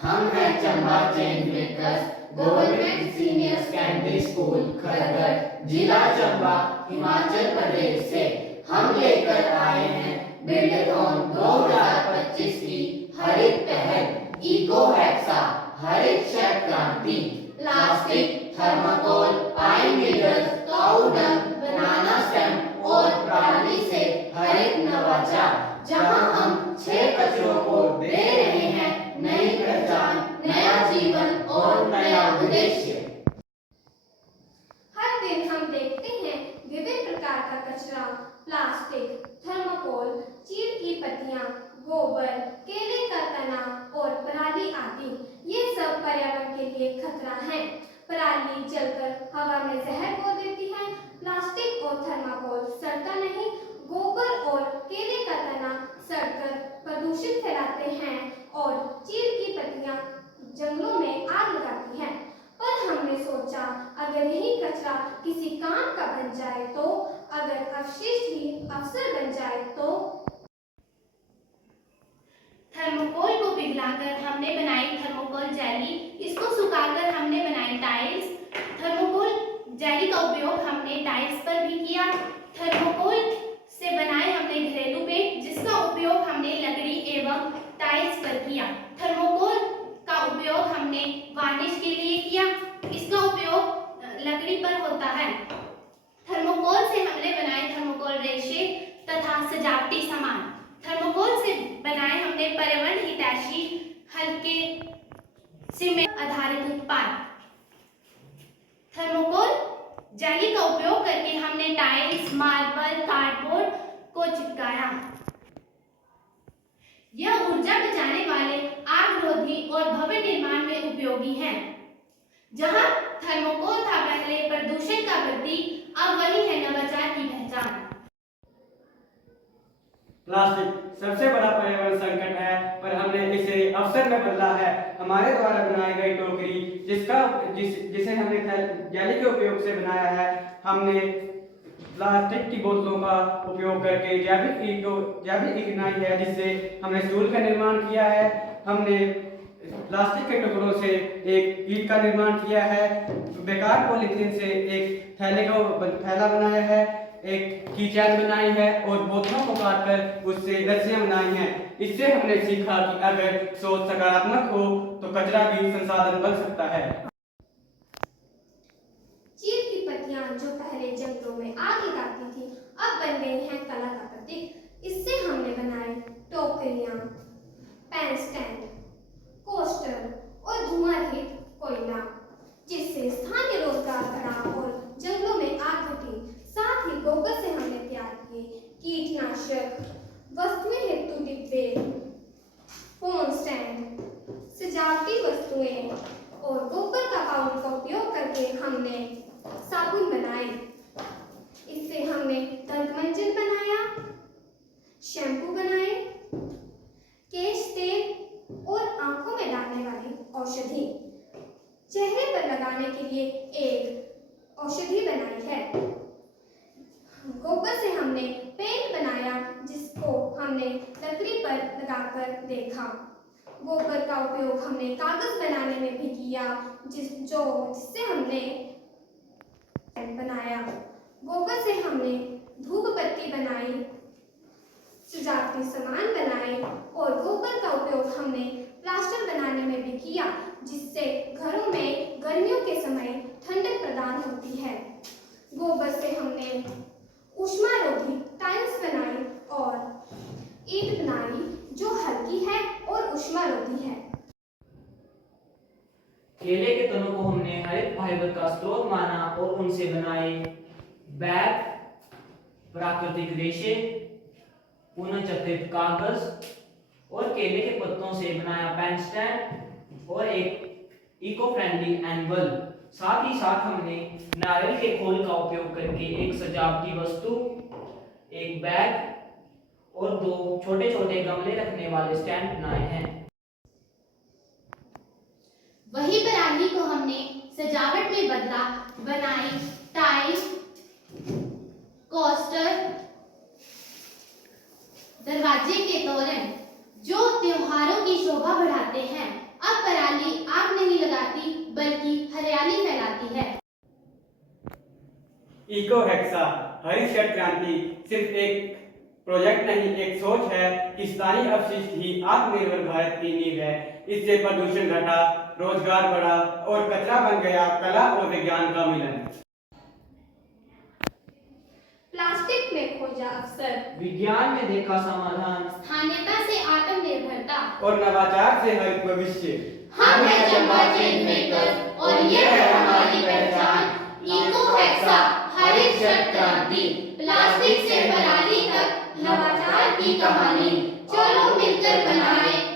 हम हैं Chamba change makers, government senior secondary school Khargarh, जिला चंबा, हिमाचल प्रदेश से। हम लेकर आए हैं बिल्डथॉन 2025 की हरित पहल, इको हेक्सा हरित शहर क्रांति। प्लास्टिक, थर्माकोल, पाइन लीडर्स, काऊ डंग, बनाना स्टेम और पराली से हरित नवाचार, जहां हम 6 कचरों को दे रहे हैं नई पहचान, नया जीवन और नया उद्देश्य। हर दिन हम देखते हैं विभिन्न प्रकार का कचरा, प्लास्टिक, थर्माकोल, चीड़ की पत्तियां, गोबर, केले का तना और पराली आदि। ये सब पर्यावरण के लिए खतरा है। पराली जलकर हवा में जहर घोल देती है। प्लास्टिक और थर्माकोल सड़ता नहीं। गोबर और केले का तना सड़कर प्रदूषण फैलाते हैं और चीड़ की पत्तियां जंगलों में आग लगाती हैं। पर हमने सोचा, अगर यही कचरा किसी काम का बन जाए तो, अगर अवशिष्ट ही अवसर बन जाए तो। थर्मोकोल को पिघलाकर हमने बनाई थर्मोकोल जेली। इसको सुखाकर हमने बनाई टाइल्स। थर्मोकोल जेली का उपयोग हमने टाइल्स पर भी किया। थर्मोकोल से बनाए हमने घरेलू पेंट, जिसका उपयोग हमने लकड़ी एवं टाइल्स पर किया। थर्मोकोल का उपयोग हमने वार्निश के लिए किया। इसका उपयोग लकड़ी पर होता है। थर्मोकोल से हमने बनाए थर्मोकोल रेशे तथा सजावटी सामान। थर्मोकोल से बनाए हमने पर्यावरण हितैषी हल्के सीमेंट आधारित उत्पाद। थर्मोकोल जेली का उपयोग करके हमने टाइल्स, मार्बल, कार्डबोर्ड को चिपकाया। यह ऊर्जा बचाने वाले, आगरोधी और भवन निर्माण में उपयोगी हैं। जहां थर्मोकोल था पहले प्रदूषण का प्रतीक, अब वही है नवाचार की पहचान। प्लास्टिक सबसे बड़ा पर्यावरण संकट है, पर हमने इसे अवसर में बदला है। हमारे द्वारा बनाई गई टोकरी, जिसे हमने जेली के उपयोग से बनाया है, हमने प्लास्टिक की बोतलों का उपयोग करके जैविक चिकनाई है, जिससे हमने स्टूल का निर्माण किया है। हमने प्लास्टिक के टुकड़ों से एक ईंट का निर्माण किया है। बेकार पॉलीथीन से एक थैला बनाया है, एक कीचैन बनाई है और बोतलों को काटकर उससे रस्सियां बनाई हैं। इससे हमने सीखा कि अगर सोच सकारात्मक हो तो कचरा भी संसाधन बन सकता है। चीड़ की पत्तियां जो पहले जंगलों में आग लगाती थी, अब बन गई हैं कला का प्रतीक। इससे हमने बनाए टोकरियां, पेन स्टैंड, कोस्टर और धुआं रहित कोयला, जिससे स्थानीय रोजगार बढ़ा और जंगलों में आग घटी। साथ ही गोबर से हमने तैयार किए कीटनाशक, वस्तुएं हेतु डिब्बे, फोन स्टैंड, सजावटी वस्तुएं और गोबर का पाउडर का उपयोग करके हमने साबुन बनाए। इससे हमने दंतमंजन बनाया, शैम्पू बनाए, केश तेल और आंखों में डालने वाली औषधि, चेहरे पर लगाने के लिए एक औषधि बनाई है। गोबर से हमने पेंट बनाया, जिसको हमने लकड़ी पर लगाकर देखा। गोबर का उपयोग हमने कागज बनाने में भी किया, जिससे हमने बनाया। गोबर से हमने धूप बत्ती बनाई, सजावटी सामान बनाए और गोबर का उपयोग हमने प्लास्टर बनाने में भी किया, जिससे घरों में गर्मियों के समय ठंडक प्रदान होती है। गोबर से हमने ऊष्मारोधी टाइल्स बनाई और ईंट बनाई, जो हल्की है और ऊष्मारोधी है। केले के तनों को हमने हरित फाइबर का स्रोत माना और उनसे बनाए बैग, प्राकृतिक रेशे, पुनर्चक्रित कागज और केले के पत्तों से बनाया पेन स्टैंड और एक इको फ्रेंडली एनिमल। साथ ही साथ हमने नारियल के खोल का उपयोग करके एक सजावटी वस्तु, एक बैग और 2 छोटे छोटे गमले रखने वाले स्टैंड बनाए हैं। वही पराली को हमने सजावट में बदला, बनाई टाइल, कोस्टर, दरवाजे के तोरण, जो त्योहारों की शोभा बढ़ाते हैं। अब पराली आग नहीं लगाती बल्कि हरियाली फैलाती है। इको हेक्सा हरित शब्द क्रांति सिर्फ एक प्रोजेक्ट नहीं, एक सोच है कि स्थानीय अपशिष्ट ही आत्मनिर्भर भारत की नींव है। इससे प्रदूषण घटा, रोजगार बढ़ा और कचरा बन गया कला और विज्ञान का मिलन। प्लास्टिक में खोजा अवसर, विज्ञान में देखा समाधान, स्थानीयता से आत्मनिर्भरता और नवाचार से हरित भविष्य। हम हैं चंबा चेंज मेकर्स और ये है हमारी पहचान। इको हेक्सा हरित शब्द क्रांति, प्लास्टिक से पराली तक नवाचार की कहानी। चलो मिलकर बनाएं